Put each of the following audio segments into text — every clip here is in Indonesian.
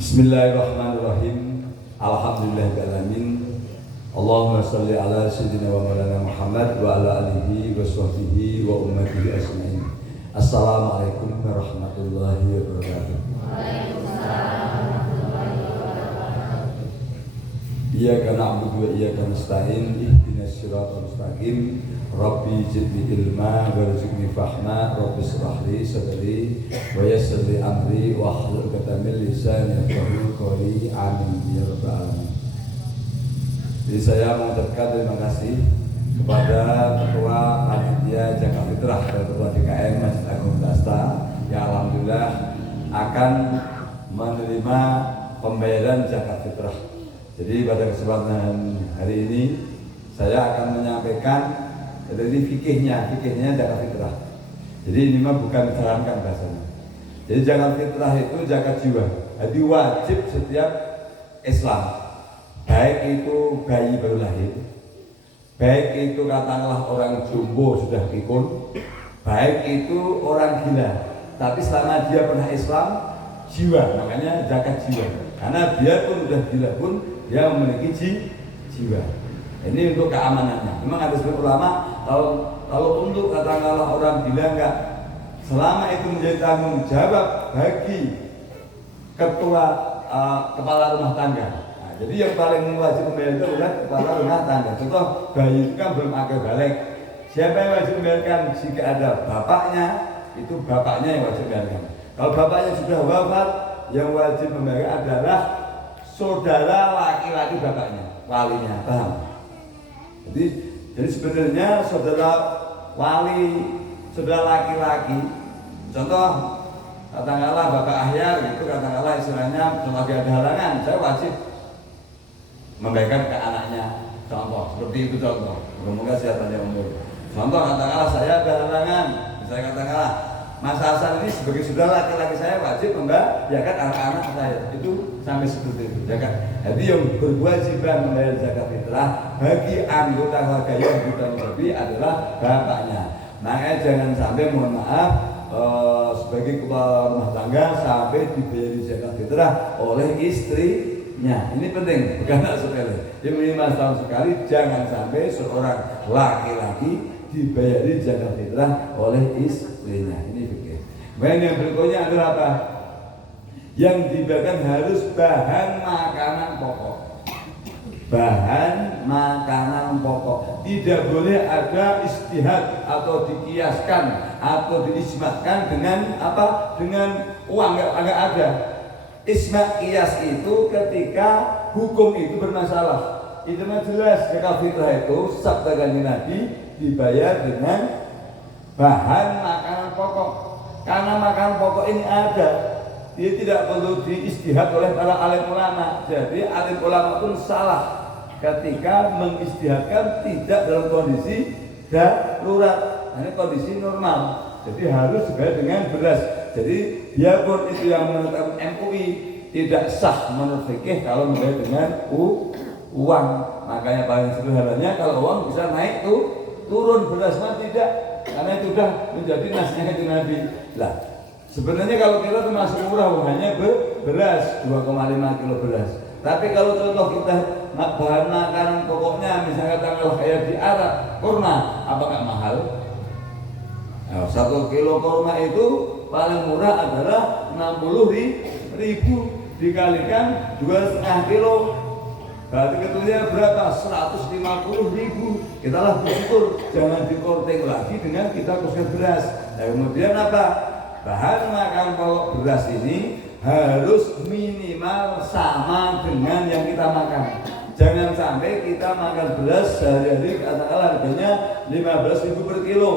Bismillahirrahmanirrahim. Alhamdulillahirrahmanirrahim. Allahumma salli ala sayyidina wa maulana Muhammad wa ala alihi wa sahbihi wa ummatihi ajma'in. Assalamualaikum warahmatullahi wabarakatuh. Iyyaka na'budu wa iyyaka nasta'in. Ihdinas siratal mustaqim. Rabbi zidni ilma warzuqni fahma. Rabbi shrah li sadri wa yassir li amri wahlul 'uqdatam min lisani yafqahu qawli. Amin ya rabbal alamin. Jadi saya mengucapkan terima kasih kepada Ketua Panitia Zakat Fitrah dan Ketua DKM Masjid Agung Dasta yang alhamdulillah akan menerima pembayaran zakat fitrah. Jadi pada kesempatan hari ini saya akan menyampaikan dari fikihnya zakat fitrah. Jadi ini mah bukan disarankan bahasanya. Jadi zakat fitrah itu zakat jiwa. Jadi wajib setiap Islam, baik itu bayi baru lahir, baik itu katakanlah orang jumbo sudah pikun, baik itu orang gila, tapi selama dia pernah Islam, jiwa, makanya zakat jiwa. Karena dia pun sudah gila pun dia memiliki jiwa. Ini untuk keamanannya. Memang ada sebagian ulama kalau untuk katakanlah orang gila enggak, selama itu menjadi tanggung jawab bagi ketua kepala rumah tangga. Nah, jadi yang paling wajib membayar itu adalah kepala rumah tangga. Contoh bayi itu kan belum akil balik. Siapa yang wajib membayarkan? Jika ada bapaknya, itu bapaknya yang wajib membayarkan. Kalau bapaknya sudah wafat, yang wajib membayar adalah saudara laki-laki bapaknya, walinya, paham? Jadi sebenarnya saudara wali, saudara laki-laki, contoh katakanlah bapak ahyar gitu, katakanlah istilahnya kalau ada halangan, saya wajib membayarkan ke anaknya, contoh seperti itu contoh. Semoga siapanya umur. Contoh katakanlah saya ada halangan, misalnya katakanlah Mas Hasan ini sebagai saudara laki-laki saya wajib membayarkan anak-anak saya, itu sampai seperti itu. Jadi yang berkewajiban membayar zakat fitrah bagi anggota keluarga yang kita lebih adalah bapaknya. Makanya jangan sampai, mohon maaf, sebagai kepala rumah tangga sampai dibayar zakat fitrah oleh istrinya. Ini penting, bukan sepele. Yang minimal setahun sekali jangan sampai seorang laki-laki dibayari zakat fitrah oleh istrinya. Ini fikih. Kemudian yang berikutnya adalah apa? Yang dibayarkan harus bahan makanan pokok. Bahan makanan pokok. Tidak boleh ada istihad atau dikiaskan atau diismatkan dengan apa? Dengan uang, enggak ada. Ismat kias itu ketika hukum itu bermasalah. Itu mah jelas zakat fitrah itu sabda Kanjeng Nabi dibayar dengan bahan makanan pokok. Karena makanan pokok ini ada, dia tidak perlu diistihad oleh para alim ulama. Jadi alim ulama pun salah ketika mengistihadkan tidak dalam kondisi darurat. Ini kondisi normal. Jadi harus dibayar dengan beras. Jadi biarpun itu yang menetapkan MUI tidak sah menurut fikih kalau membayar dengan uang. Makanya paling sederhananya kalau uang bisa naik turun, beras mah tidak. Karena itu sudah menjadi nasihatnya itu Nabi. Lah, sebenarnya kalau kita termasuk murah hanya beras 2,5 kilo beras. Tapi kalau contoh kita bahan makanan pokoknya misalnya tanggal kayak di Arab, kurma, apakah mahal? Nah, 1 kilo kurma itu paling murah adalah 60.000 dikalikan 2,5 kilo. Berarti ketuanya berapa? 150.000. Kita lah bersyukur, jangan dikorting lagi dengan kita kosnya beras. Nah, kemudian apa? Bahan makan pokok beras ini harus minimal sama dengan yang kita makan. Jangan sampai kita makan beras sehari-hari katakanlah harganya 15.000 per kilo.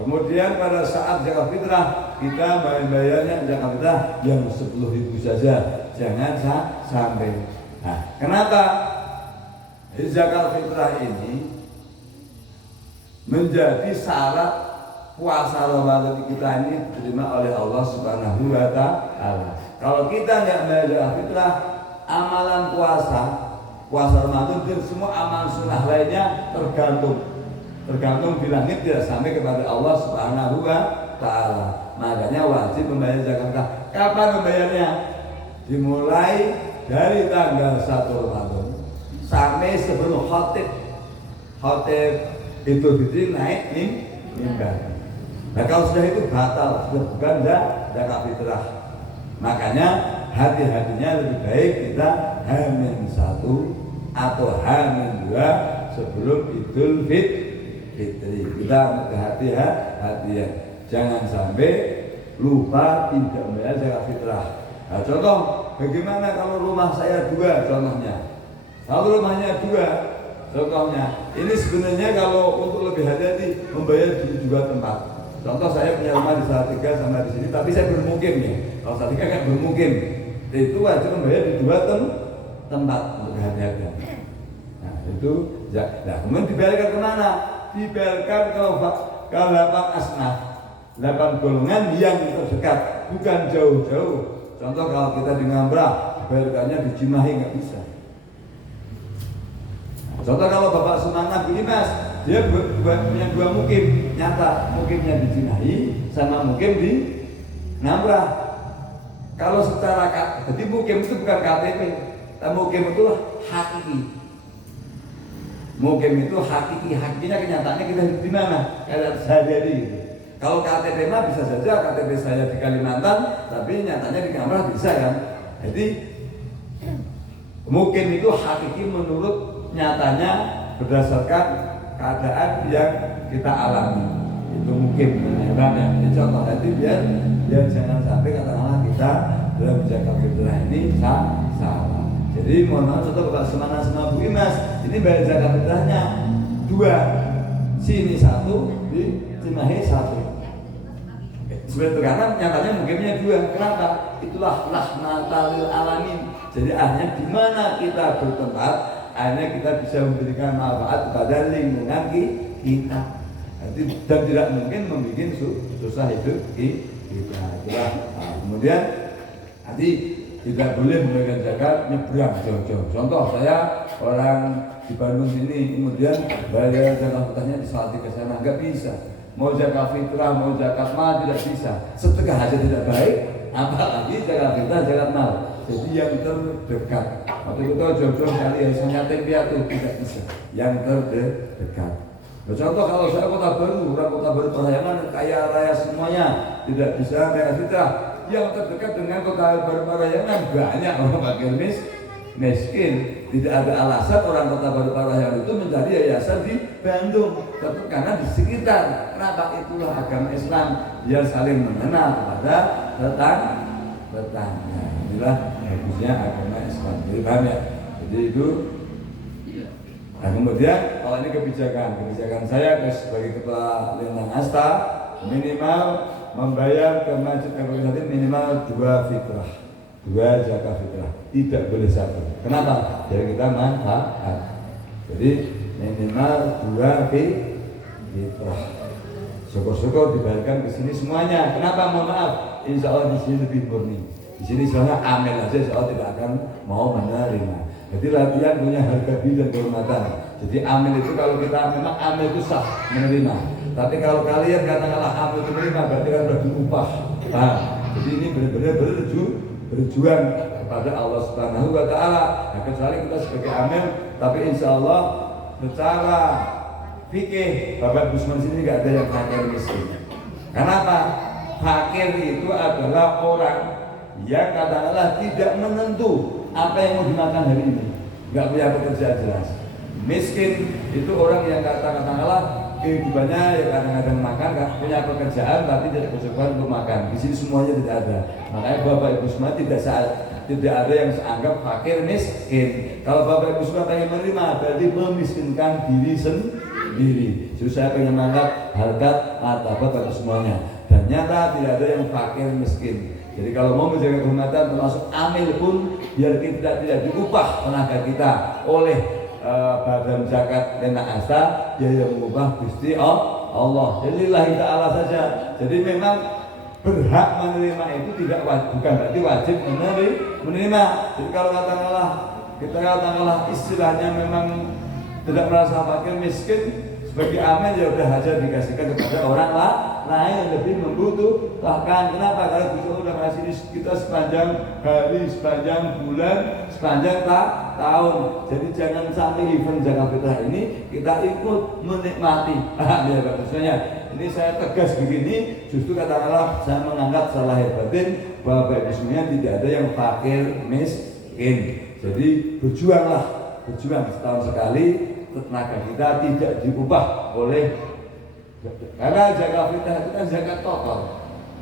Kemudian pada saat zakat fitrah kita bayarnya zakat fitrah yang 10.000 saja. Jangan sampai. Nah, kenapa zakat fitrah ini menjadi syarat puasa Ramadan kita ini diterima oleh Allah Subhanahu wa taala. Kalau kita nggak bayar zakat fitrah, amalan puasa Ramadan dan semua amalan sunnah lainnya tergantung di langit tidak sampai kepada Allah Subhanahu wa taala. Makanya wajib membayar zakat fitrah. Kapan membayarnya? dimulai dari tanggal 1 Ramadan sampai sebelum khotib Idul Fitri naik mimbar. Nah kalau sudah itu batal, sudah bukan zakat fitrah. Makanya hati-hatinya lebih baik kita H-1 atau H-2 sebelum Idul Fitri. Kita hati-hatian, jangan sampai lupa tidak membayar zakat fitrah. Nah, contoh, bagaimana kalau rumah saya 2 contohnya? Kalau rumahnya 2 contohnya, ini sebenarnya kalau untuk lebih hati-hati membayar di 2 tempat. Contoh saya punya rumah di Salatiga sama di sini, tapi saya bermukim ya. Kalau Salatiga kan bermukim, itu wajib membayar di 2 tempat untuk hati-hati. Nah itu, nah kemudian dibayarkan kemana? Dibayarkan ke 8 asnaf, 8 golongan yang terdekat, bukan jauh-jauh. Contoh kalau kita di Ngambrah, dibayarkannya di Cimahi nggak bisa. Contoh kalau Bapak Semangat begini Mas, dia punya 2 mukim, nyata mukimnya di Cimahi sama mukim di Ngambrah. Kalau secara jadi mukim itu bukan KTP, tapi mukim itu hakiki. Mukim itu hakikinya kenyataannya kita hidup di mana? Kayak sehari-hari. Kalau KTP mah bisa saja KTP saya di Kalimantan, tapi nyatanya di Ngambrah bisa kan? Jadi mukim itu hakiki menurut nyatanya berdasarkan keadaan yang kita alami. Itu mungkin ya. Ini contoh nanti biar jangan sampai katakanlah kita dalam menjaga fitrah ini salah. Jadi mohon maaf contoh Bapak Semana sama Bu Imas, ini bayar zakat fitrahnya 2, sini 1, di Cimahi 1. Sebenarnya karena nyatanya mungkinnya 2. Kenapa? Itulah rahmatal alamin. Jadi akhirnya di mana kita bertempat, akhirnya kita bisa memberikan manfaat kepada lingkungan kita. Dan tidak mungkin membuat susah hidup kita. Nah, kemudian nanti tidak boleh memberikan zakat nyebrang jauh-jauh. Contoh saya orang di Bandung sini, kemudian bayar zakat fitrahnya di Salatiga sana nggak bisa. Mau zakat fitrah, mau zakat mal tidak bisa. Setengah aja tidak baik, apalagi zakat fitrah, zakat mal. Jadi yang terdekat. Waktu itu jauh-jauh kali yang saya nyating piatu tidak bisa. Yang terdekat. Contoh kalau saya Kota Baru, orang Kota Baru Parahyangan kaya raya semuanya tidak bisa zakat fitrah. Yang terdekat dengan Kota Baru Parahyangan banyak orang fakir miskin. Tidak ada alasan orang Kota Baru Parahyangan itu mencari yayasan di Bandung, tetap karena di sekitar. Kenapa? Itulah agama Islam yang saling mengenal kepada tetangga. Inilah bagusnya agama Islam. Jadi paham ya? Jadi itu. Nah kemudian kalau ini kebijakan saya sebagai ketua Lintang Asta minimal membayar ke masjid organisasi minimal 2 fitrah, 2 zakat fitrah, tidak boleh 1. Kenapa? Jadi kita manfaat. Jadi minimal 2 fitrah. Syukur-syukur dibayarkan ke sini semuanya. Kenapa? Mohon maaf. Insya Allah di sini lebih murni. Di sini soalnya amel aja, insya Allah tidak akan mau menerima. Jadi latihan punya harga diri dan kehormatan. Jadi amil itu kalau kita memang amil itu sah menerima. Tapi kalau kalian katakanlah amil itu menerima berarti kan sudah diupah. Nah, jadi ini benar-benar berjuang kepada Allah Subhanahu wa Ta'ala. Nah, kecuali kita sebagai amil, tapi insya Allah secara fikih Bapak Gusman sini nggak ada yang fakir miskin. Kenapa? Fakir itu adalah orang yang katakanlah tidak menentu apa yang mau dimakan hari ini, nggak punya pekerjaan jelas. Miskin itu orang yang katakanlah kehidupannya ya kadang-kadang makan, nggak punya pekerjaan tapi tidak berkecukupan untuk makan. Di sini semuanya tidak ada. Makanya Bapak Ibu semua tidak ada yang seanggap fakir miskin. Kalau Bapak Ibu semua pengen menerima berarti memiskinkan diri sendiri. Jadi saya pengen mengangkat harkat martabat bagi semuanya. Dan nyata tidak ada yang fakir miskin. Jadi kalau mau menjaga kehormatan termasuk amil pun biar kita tidak diupah tenaga kita oleh badan zakat Lintang Asta, dia yang mengubah Gusti Allah. Jadi lillahi ta'ala saja. Jadi memang berhak menerima itu tidak wajib, bukan berarti wajib menerima. Jadi kalau katakanlah istilahnya memang tidak merasa fakir miskin sebagai amil ya udah aja dikasihkan kepada orang lain yang lebih membutuhkan. Kenapa? Karena Gusti Allah sudah kasih kita sepanjang hari, sepanjang bulan, sepanjang tahun. Jadi jangan sampai event zakat fitrah ini kita ikut menikmati. Ya maksudnya ini saya tegas begini, justru katakanlah saya mengangkat salah batin bahwa Bapak Ibu semuanya tidak ada yang fakir miskin. Jadi berjuang setahun sekali, tenaga kita tidak diubah oleh, karena zakat fitrah itu kan zakat kotor.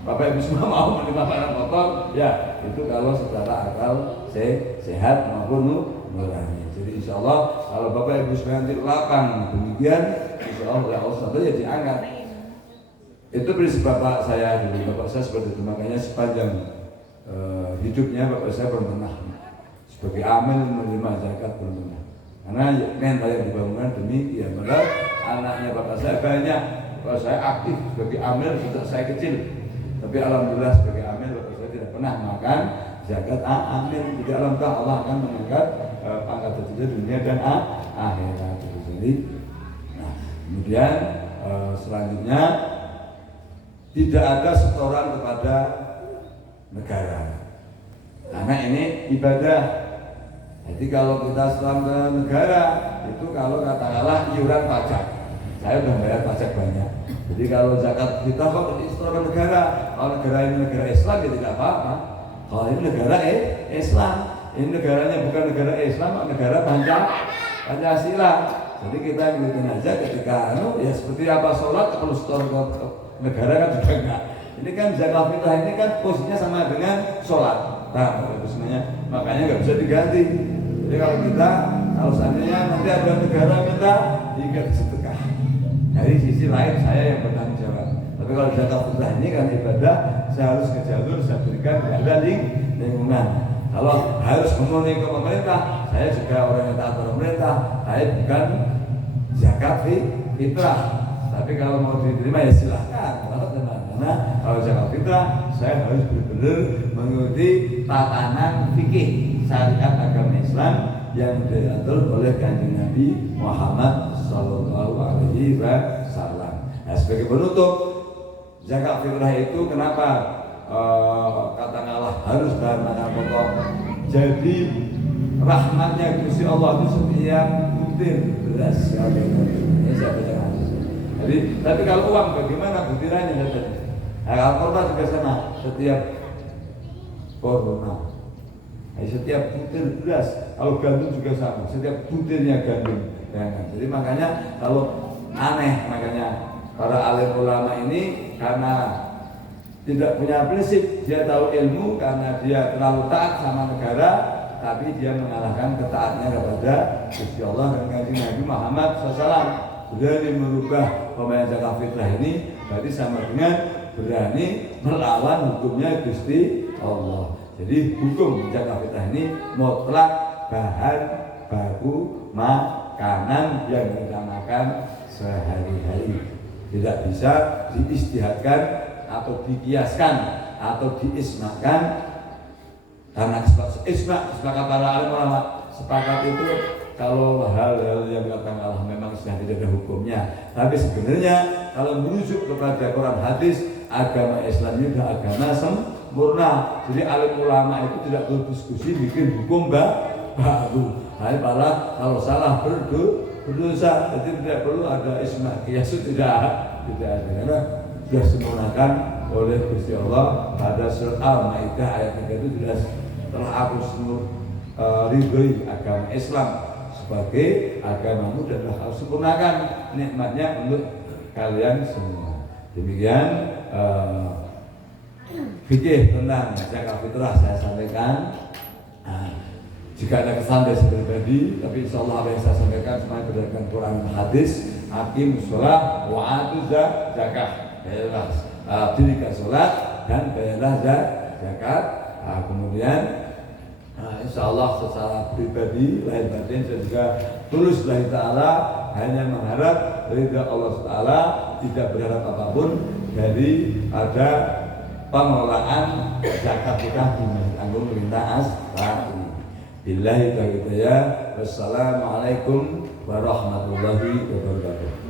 Bapak Ibu semua mau menerima barang kotor, ya itu kalau secara akal sehat maupun nurani. Jadi insya Allah kalau Bapak Ibu semua nanti lapang demikian, insya Allah ya diangkat. Itu prinsip bapak saya dulu. Bapak saya seperti itu, makanya sepanjang hidupnya bapak saya belum pernah sebagai amil menerima zakat, belum pernah. Karena mental yang dibangunkan demikian. Padahal anaknya bapak saya banyak. Bapak saya aktif sebagai amil sejak saya kecil. Tapi alhamdulillah sebagai amil bapak saya tidak pernah makan zakat amil. Jadi alhamdulillah Allah akan mengangkat pangkat derajat dunia dan akhirat. Jadi, nah, kemudian selanjutnya tidak ada setoran kepada negara. Karena ini ibadah. Jadi kalau kita setoran ke negara itu kalau katakanlah iuran pajak, saya sudah bayar pajak banyak. Jadi kalau zakat kita kok setoran ke negara, kalau negara ini negara Islam ya tidak apa-apa. Kalau ini negara Islam, ini negaranya bukan negara Islam, negara Pancasila. Jadi kita ngikutin aja ketika ya seperti apa sholat kalau setoran ke negara kan juga enggak. Ini kan zakat fitrah ini kan posisinya sama dengan sholat. Nah, semuanya makanya nggak bisa diganti. Jadi kalau seandainya nanti ada negara minta diganti sedekah. Dari sisi lain saya yang bertanggung jawab. Tapi kalau zakat fitrah ini kan ibadah, saya harus ke jalur, saya berikan kepada lingkungan. Kalau harus memenuhi ke pemerintah, saya juga orang yang taat pemerintah. Saya bukan zakat fitrah. Tapi kalau mau diterima ya silahkan. Karena kalau zakat fitrah saya harus benar-benar mengikuti tatanan fikih syariat agama Islam yang diatur oleh Kanjeng Nabi Muhammad Sallallahu Alaihi Wasallam. Nah, sebagai penutup, zakat fitrah itu kenapa katakanlah harus dalam makanan pokok? Jadi rahmatnya Gusti Allah itu setiap butir beras. Ini saya baca. Jadi, tapi kalau uang bagaimana butirannya? Nah, kalau korban juga sama, setiap korban, setiap butir beras. Kalau gandum juga sama, setiap butirnya gandum. Ya, jadi makanya kalau aneh, makanya para alim ulama ini karena tidak punya prinsip, dia tahu ilmu karena dia terlalu taat sama negara, tapi dia mengalahkan ketaatnya kepada Gusti Allah dan Kanjeng Nabi Muhammad SAW. Berani merubah pembayaran zakat fitrah ini berarti sama dengan berani melawan hukumnya Gusti Allah. Jadi hukum zakat fitrah ini mutlak bahan baku makanan yang kita makan sehari-hari. Tidak bisa diistihadkan atau dikiaskan atau diismakan. Karena sepakat para alim ulama sepakat itu kalau hal-hal yang katakanlah memang sudah tidak ada hukumnya. Tapi sebenarnya kalau merujuk kepada Quran hadis, agama Islam ini adalah agama sempurna. Jadi alim ulama itu tidak berdiskusi bikin hukum baru. Hai malah kalau salah berdosa. Jadi tidak perlu ada isma kias, tidak ada. Karena sudah disempurnakan oleh Gusti Allah pada surat Al-Maidah ayat 3 itu jelas telah aku ridhoi agama Islam sebagai agamamu dan telah aku sempurnakan nikmatnya untuk kalian semua. Demikian fikih tentang zakat fitrah saya sampaikan. Jika ada kesalahan dari saya pribadi, tapi insya Allah apa yang saya sampaikan semuanya berdasarkan Quran dan hadis. Hakim sholat wa atu zakat. Bayarlah dirikan sholat dan bayarlah zakat. Kemudian insya Allah secara pribadi lahir batin saya juga tulus lillahi ta'ala, hanya mengharap ridha Allah ta'ala, tidak berharap apapun dari ada pengelolaan zakat kita di Masjid Agung Perintah Asri. Billahi taufiq. Wassalamualaikum warahmatullahi wabarakatuh.